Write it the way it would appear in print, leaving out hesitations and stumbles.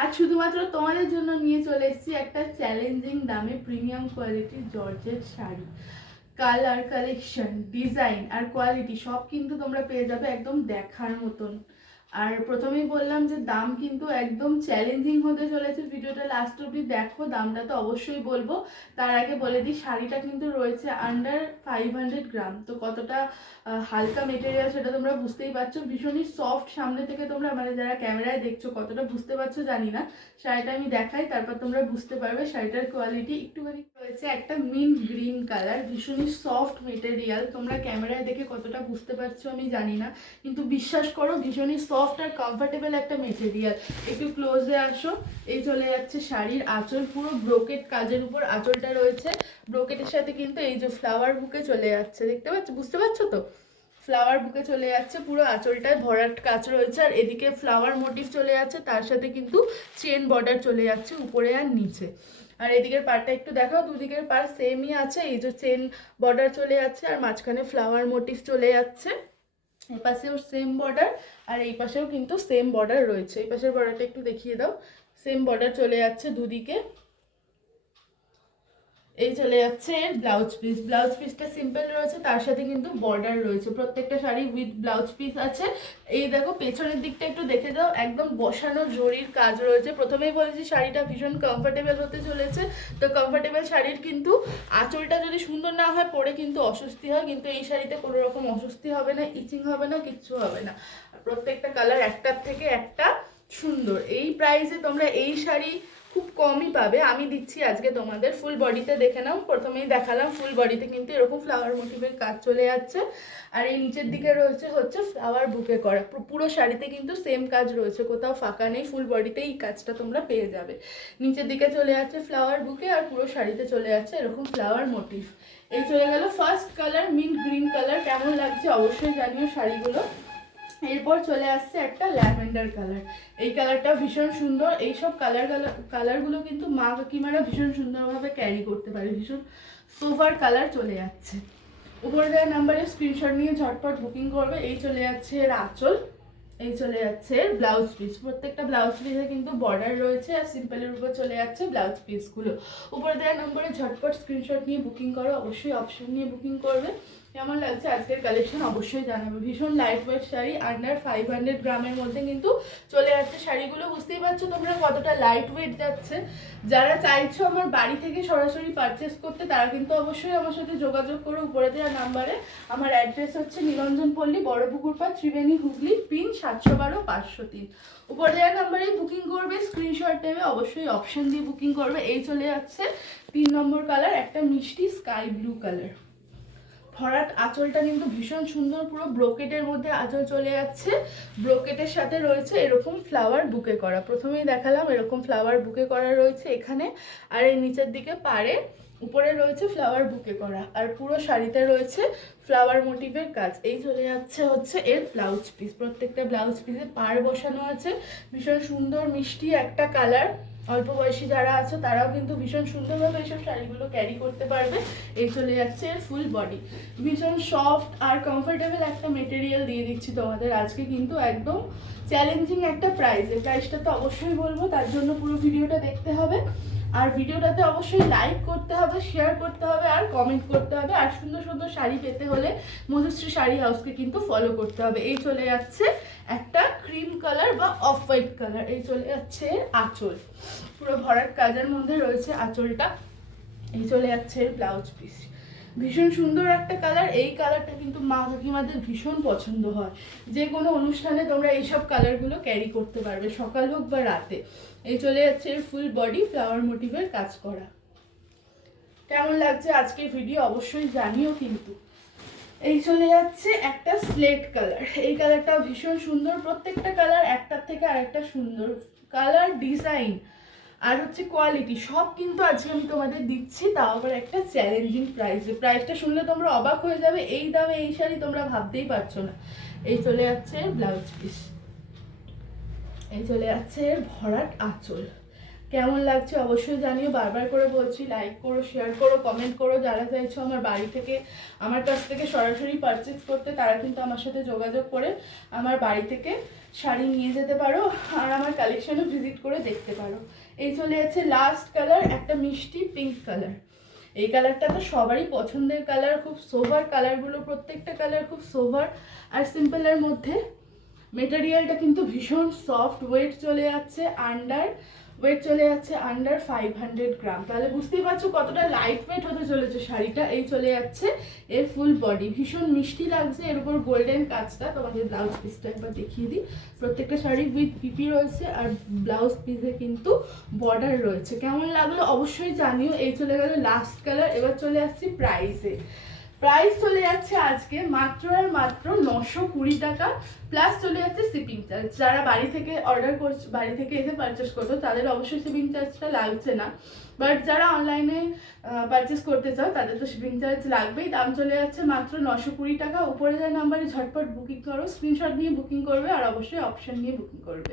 আর শুধুমাত্র তোমাদের জন্য নিয়ে চলে এসেছি একটা চ্যালেঞ্জিং দামে প্রিমিয়াম কোয়ালিটির georgette sari. Colour, collection, design আর কোয়ালিটি সব কিন্তু তোমরা পেয়ে যাবে একদম দেখার মতন। আর প্রথমেই বললাম যে দাম কিন্তু একদম চ্যালেঞ্জিং হতে চলেছে। ভিডিওটা লাস্ট অবধি দেখো, দামটা তো অবশ্যই বলবো। তার আগে বলে দিই, শাড়িটা কিন্তু রয়েছে আন্ডার 500 গ্রাম। তো কতটা হালকা মেটেরিয়াল সেটা তোমরা বুঝতেই পারছো। ভীষণই সফট। সামনে থেকে তোমরা মানে যারা ক্যামেরায় দেখছো কতটা বুঝতে পারছো জানি না, শাড়িটা আমি দেখাই তারপর তোমরা বুঝতে পারবে। শাড়িটার কোয়ালিটি একটুখানি রয়েছে একটা মিন্ট গ্রিন কালার, ভীষণই সফট মেটেরিয়াল। তোমরা ক্যামেরায় দেখে কতটা বুঝতে পারছো আমি জানি না, কিন্তু বিশ্বাস করো ভীষণই সফট আর কমফোর্টেবল একটা মেটেরিয়াল। একটু ক্লোজে আসো। এই চলে যাচ্ছে শাড়ির আঁচল, পুরো ব্রোকেট কাজের উপর আঁচলটা রয়েছে। ব্রোকেটের সাথে কিন্তু এই যে ফ্লাওয়ার বুকে চলে যাচ্ছে, দেখতে পাচ্ছ, বুঝতে পারছো তো? ফ্লাওয়ার বুকে চলে যাচ্ছে, পুরো আঁচলটায় ভরাট কাজ রয়েছে। আর এদিকে ফ্লাওয়ার মোটিভ চলে যাচ্ছে, তার সাথে কিন্তু চেন বর্ডার চলে যাচ্ছে উপরে আর নিচে। আর এদিকের পাড়টা একটু দেখাও, দুদিকের পাড় সেমই আছে। এই যে চেন বর্ডার চলে যাচ্ছে আর মাঝখানে ফ্লাওয়ার মোটিভ চলে যাচ্ছে। এই পাশেও সেম বর্ডার আর এই পাশেও কিন্তু সেম বর্ডার রয়েছে। এই পাশের বর্ডারটা একটু দেখিয়ে দাও। সেম বর্ডার চলে যাচ্ছে দুদিকে। এই চলে যাচ্ছে ব্লাউজ পিস। ব্লাউজ পিসটা সিম্পল রয়েছে, তার সাথে কিন্তু বর্ডার রয়েছে। প্রত্যেকটা শাড়ি উইথ ব্লাউজ পিস আছে। এই দেখো পেছনের দিকটা একটু দেখে যাও, একদম বসানো জরির কাজ রয়েছে। প্রথমেই বলেছি শাড়িটা ভীষণ কমফোর্টেবল হতে চলেছে। তো কমফোর্টেবল শাড়ির কিন্তু আঁচলটা যদি সুন্দর না হয় পরে কিন্তু অস্বস্তি হয়, কিন্তু এই শাড়িতে কোনো রকম অস্বস্তি হবে না, ইচিং হবে না, কিচ্ছু হবে না। প্রত্যেকটা কালার একটার থেকে একটা সুন্দর। এই প্রাইসে তোমরা এই শাড়ি খুব কমই পাবে। আমি দিচ্ছি আজকে তোমাদের। ফুল বডিতে দেখে নাও, প্রথমেই দেখালাম ফুল বডিতে কিন্তু এরকম ফ্লাওয়ার মোটিভের কাজ চলে যাচ্ছে। আর এই নিচের দিকে রয়েছে হচ্ছে ফ্লাওয়ার বুকে করা। পুরো শাড়িতে কিন্তু সেম কাজ রয়েছে, কোথাও ফাঁকা নেই। ফুল বডিতে এই কাজটা তোমরা পেয়ে যাবে। নিচের দিকে চলে যাচ্ছে ফ্লাওয়ার বুকে আর পুরো শাড়িতে চলে যাচ্ছে এরকম ফ্লাওয়ার মোটিভ। এই চলে গেল first colour, mint green colour. কেমন লাগছে অবশ্যই জানিও শাড়িগুলো। এরপর চলে আসছে একটা ল্যাভেন্ডার কালার। এই কালারটা ভীষণ সুন্দর। এইসব কালারগুলো কিন্তু মা কাকিমারা ভীষণ সুন্দরভাবে ক্যারি করতে পারে। ভীষণ সোভার কালার চলে যাচ্ছে। উপরে দেওয়া নাম্বারে স্ক্রিনশট নিয়ে ঝটপট বুকিং করবে। এই চলে যাচ্ছে এর আঁচল, এই চলে যাচ্ছে এর ব্লাউজ পিস। প্রত্যেকটা ব্লাউজ পিসে কিন্তু বর্ডার রয়েছে আর সিম্পলের উপর চলে যাচ্ছে ব্লাউজ পিসগুলো। উপরে দেওয়া নম্বরে ঝটপট স্ক্রিনশট নিয়ে বুকিং করো, অবশ্যই অপশন নিয়ে বুকিং করবে। কেমন লাগছে আজকের কালেকশন অবশ্যই জানাবে। ভীষণ লাইট ওয়েট শাড়ি, আন্ডার 500 গ্রামের মধ্যে কিন্তু চলে যাচ্ছে শাড়িগুলো। বুঝতেই পারছো তোমরা কতটা লাইট ওয়েট যাচ্ছে। যারা চাইছো আমার বাড়ি থেকে সরাসরি পারচেস করতে তারা কিন্তু অবশ্যই আমার সাথে যোগাযোগ করো উপরে দেওয়া নাম্বারে। আমার অ্যাড্রেস হচ্ছে নিরঞ্জন পল্লী, বড়পুকুরপাড়, ত্রিবেণী, হুগলি, পিন 712-503। উপরে দেওয়া নাম্বারে বুকিং করবে, স্ক্রিনশট নেবে, অবশ্যই অপশন দিয়ে বুকিং করবে। এই চলে যাচ্ছে 3 নম্বর কালার, একটা মিষ্টি স্কাই ব্লু কালার। ভরাট আঁচলটা কিন্তু ভীষণ সুন্দর, পুরো ব্রোকেটের মধ্যে আঁচল চলে যাচ্ছে। ব্রোকেটের সাথে রয়েছে এরকম ফ্লাওয়ার বুকে করা। প্রথমেই দেখালাম এরকম ফ্লাওয়ার বুকে করা রয়েছে এখানে। আর এই নিচের দিকে পাড়ে উপরে রয়েছে ফ্লাওয়ার বুকে করা। আর পুরো শাড়িতে রয়েছে ফ্লাওয়ার মোটিভের কাজ। এই চলে যাচ্ছে হচ্ছে এর ব্লাউজ পিস। প্রত্যেকটা ব্লাউজ পিসে পাড় বসানো আছে। ভীষণ সুন্দর মিষ্টি একটা কালার। অল্প বয়সী যারা আছে তারাও কিন্তু ভীষণ সুন্দরভাবে এইসব শাড়িগুলো ক্যারি করতে পারবে। এই চলে যাচ্ছে এর ফুল বডি। ভীষণ সফট আর কমফোর্টেবল একটা মেটেরিয়াল দিয়ে দিচ্ছি তোমাদের আজকে, কিন্তু একদম চ্যালেঞ্জিং একটা প্রাইস। এই প্রাইসটা তো অবশ্যই বলবো, তার জন্য পুরো ভিডিওটা দেখতে হবে। আর ভিডিওটাতে অবশ্যই লাইক করতে হবে, শেয়ার করতে হবে আর কমেন্ট করতে হবে। আর সুন্দর সুন্দর শাড়ি পেতে হলে মধুশ্রী শাড়ি হাউসকে কিন্তু ফলো করতে হবে। এই চলে যাচ্ছে একটা ক্রিম কালার বা অফ হোয়াইট কালার। এই চলে যাচ্ছে আঁচল, পুরো ভরাট কাজের মধ্যে রয়েছে আঁচলটা। এই চলে যাচ্ছে ব্লাউজ পিস। ভীষণ সুন্দর একটা কালার। এই কালারটা কিন্তু মা কাকিমাদের ভীষণ পছন্দ হয়। যে কোনো অনুষ্ঠানে তোমরা এইসব কালারগুলো ক্যারি করতে পারবে, সকাল হোক বা রাতে। এই চলে যাচ্ছে ফুল বডি ফ্লাওয়ার মোটিভের কাজ করা। কেমন লাগছে আজকের ভিডিও অবশ্যই জানিও কিন্তু। এই চলে যাচ্ছে একটা স্লেট কালার। এই কালারটা ভীষণ সুন্দর। প্রত্যেকটা কালার একটার থেকে আরেকটা সুন্দর। কালার, ডিজাইন আর হচ্ছে কোয়ালিটি সব কিন্তু আজকে আমি তোমাদের দিচ্ছি, তাও আবার একটা চ্যালেঞ্জিং প্রাইসে। প্রাইসটা শুনলে তোমরা অবাক হয়ে যাবে, এই দামে এই শাড়ি তোমরা ভাবতেই পারছো না। এই চলে যাচ্ছে ব্লাউজ পিস। এই চলে যাচ্ছে ভরাট আঁচল। কেমন লাগছে অবশ্যই জানিও। বারবার করে বলছি, লাইক করো, শেয়ার করো, কমেন্ট করো। যারা চাইছো আমার বাড়ি থেকে, আমার কাছ থেকে সরাসরি পারচেজ করতে, তারা কিন্তু আমার সাথে যোগাযোগ করে আমার বাড়ি থেকে শাড়ি নিয়ে যেতে পারো, আর আমার কালেকশনও ভিজিট করে দেখতে পারো। এই চলে যাচ্ছে লাস্ট কালার, একটা মিষ্টি পিঙ্ক কালার। এই কালারটা তো সবারই পছন্দের কালার, খুব সোভার কালারগুলো, প্রত্যেকটা কালার খুব সোভার আর সিম্পলের মধ্যে। মেটেরিয়ালটা কিন্তু ভীষণ সফট, ওয়েট চলে যাচ্ছে আন্ডার 500 গ্রাম। তাহলে বুঝতেই পারছো কতটা লাইট ওয়েট হতে চলেছে শাড়িটা। এই চলে যাচ্ছে এর ফুল বডি, ভীষণ মিষ্টি লাগছে। এর উপর গোল্ডেন কাজটা। তোমাদের ব্লাউজ পিসটা একবার দেখিয়ে দিই। প্রত্যেকটা শাড়ি উইথ পিপি রয়েছে, আর ব্লাউজ পিসে কিন্তু বর্ডার রয়েছে। কেমন লাগলো অবশ্যই জানিও। এই চলে গেল লাস্ট কালার। এবার চলে আসছি প্রাইসে। প্রাইস চলে যাচ্ছে আজকে মাত্র আর মাত্র 920 টাকা, প্লাস চলে যাচ্ছে শিপিং চার্জ। যারা বাড়ি থেকে অর্ডার করছে, বাড়ি থেকে এসে পারচেস করতো, তাদের অবশ্যই শিপিং চার্জটা লাগছে না। বাট যারা অনলাইনে পারচেস করতে চাও, তাদের তো শিপিং চার্জ লাগবেই। দাম চলে যাচ্ছে মাত্র 920 টাকা। উপরে যে নাম্বারে ঝটপট বুকিং করো, স্ক্রিনশট নিয়ে বুকিং করবে, আর অবশ্যই অপশন নিয়ে বুকিং করবে।